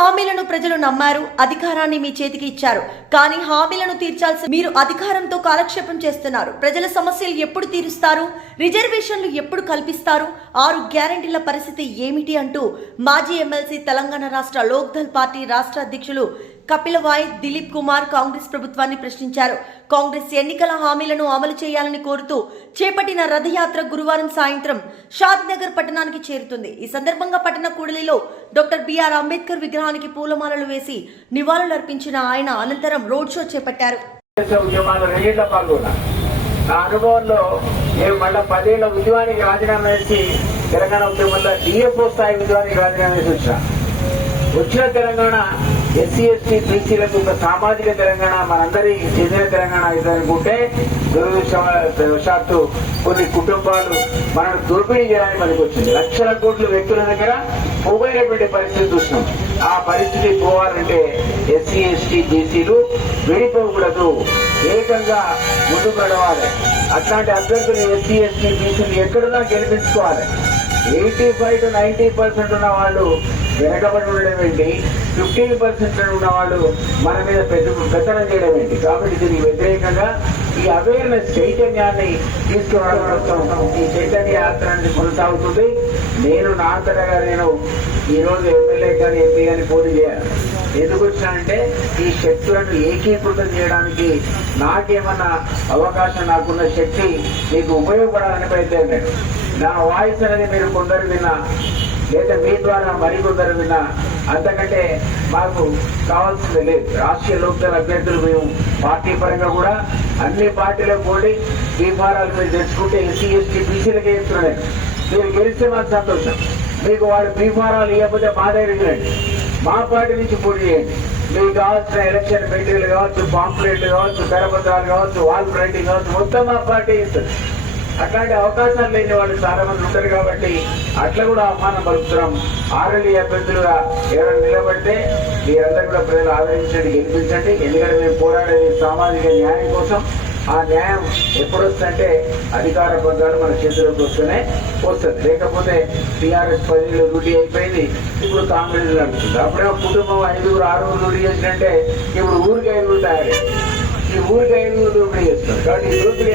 హామీలను ప్రజలు నమ్మారు అధికారాన్ని మీ చేతికి ఇచ్చారు. కానీ హామీలను తీర్చాల్సి మీరు అధికారంతో కాలక్షేపం చేస్తున్నారు. ప్రజల సమస్యలు ఎప్పుడు తీరుస్తారు? రిజర్వేషన్లు ఎప్పుడు కల్పిస్తారు? ఆరు గ్యారంటీల పరిస్థితి ఏమిటి అంటూ మాజీ ఎమ్మెల్సీ తెలంగాణ రాష్ట్ర లోక్దల్ పార్టీ రాష్ట్ర అధ్యక్షులు కపిలవాయ్ దిలీప్ కుమార్ కాంగ్రెస్ ప్రభుత్వాన్ని ప్రశ్నించారు. కాంగ్రెస్ ఎన్నికల హామీలను అమలు చేయాలని కోరుతూ చేపట్టిన రథయాత్ర గురువారం సాయంత్రం షాద్ నగర్ పట్టణానికి చేరుతుంది. ఈ సందర్భంగా పట్టణ కూడలిలో డాక్టర్ బిఆర్ అంబేద్కర్ విగ్రహానికి పూలమాలలు వేసి నివాళులర్పించిన ఆయన అనంతరం రోడ్ షో చేపట్టారు. నా అనుభవంలో నేను పదేళ్ళ ఉద్యమానికి రాజీనామా చేసి తెలంగాణ ఉద్యమంలో డిఎఫ్ఓ స్థాయి ఉద్యమానికి రాజీనామా చేసి వచ్చిన. వచ్చిన తెలంగాణ ఎస్సీ ఎస్టీ బీసీలకు ఒక సామాజిక తెలంగాణ మనందరి చెందిన తెలంగాణ ఇదనుకుంటే దురదృష్టవశాత్తు కొన్ని కుటుంబాలు మనల్ని దోపిడీ చేయడానికి మనకి వచ్చింది. లక్షల కోట్ల వ్యక్తుల దగ్గర పోగైనటువంటి పరిస్థితి చూసినాం ఆ పరిస్థితి పోవాలంటే ఎస్సీ ఎస్టీ బీసీలు విడిపోకూడదు. ఏకంగా ముందుకు నడవాలి. అట్లాంటి అభ్యర్థులు ఎస్సీ ఎస్టీ బీసీలు ఎక్కడున్నా గెలిపించుకోవాలి. Eighty five to ninety percent ఉన్న వాళ్ళు వెనకబడి ఉండడం ఏంటి? ఫిఫ్టీన్ పర్సెంట్ ఉన్న వాళ్ళు మన మీద పెద్ద పెత్తనం చేయడం ఏంటి? కాబట్టి దీనికి వ్యతిరేకంగా ఈ అవేర్నెస్ చైతన్యాన్ని తీసుకురావడం కోసం ఈ చైతన్య యాత్ర అనేది కొనసాగుతుంది. నేను నా అంతటగా నేను ఈరోజు ఎమ్మెల్యే కానీ ఎంపీ కానీ పోటీ చేయాలి. ఎందుకు వచ్చానంటే ఈ శక్తులను ఏకీకృతం చేయడానికి నాకేమన్నా అవకాశం నాకున్న శక్తి మీకు ఉపయోగపడాలని ప్రయత్నం నా వాయిస్ అనేది మీరు కొందరు విన్నా లేదా మీ ద్వారా మరికొందరు విన్నా అంతకంటే మాకు కావాల్సింది లేదు. రాష్ట్రీయ లోక్దళ అభ్యర్థులు మేము పార్టీ పరంగా కూడా అన్ని పార్టీలకు పోటీ బీఫారాలు మీరు తెచ్చుకుంటే ఎస్సీ ఎస్టీ బీసీలకే ఇస్తున్నాయి. మీరు గెలిస్తే మాకు సంతోషం. మీకు వాడు బీఫారాలు ఇవ్వకపోతే మా దగ్గరికి మా పార్టీ నుంచి పోటీ చేయండి. మీకు కావాల్సిన ఎలక్షన్ మెటీరియల్ కావచ్చు పాంప్లెట్లు కావచ్చు కరపత్రాలు కావచ్చు వాల్ ప్రింటింగ్ కావచ్చు మొత్తం మా పార్టీ ఇస్తుంది అట్లాంటి అవకాశాలు లేని వాళ్ళు చాలా మంది ఉంటారు కాబట్టి అట్లా కూడా ఆహ్వానం పలుకుతున్నాం. ఆర్ఎల్ఈ అభ్యర్థులుగా ఎవరైనా నిలబడితే మీరందరూ కూడా ప్రజలు ఆదరించండి గెలిపించండి. ఎందుకంటే మేము పోరాడేది సామాజిక న్యాయం కోసం ఆ న్యాయం ఎప్పుడు వస్తుందంటే అధికార వర్గాలు మన చేతిలోకి వస్తూనే వస్తుంది. లేకపోతే టీఆర్ఎస్ పదిలో రూటీ అయిపోయింది ఇప్పుడు కాంగ్రెస్ నడుస్తుంది. అప్పుడేమో కుటుంబం ఐదుగురు ఆరుగురు రూటీ చేసినట్టే ఇప్పుడు ఊరికి ఐదుగురు తయారు ఈ ఊరికి ఐదుగురు రూటీ చేస్తారు కాబట్టి ఈ దోపిడీ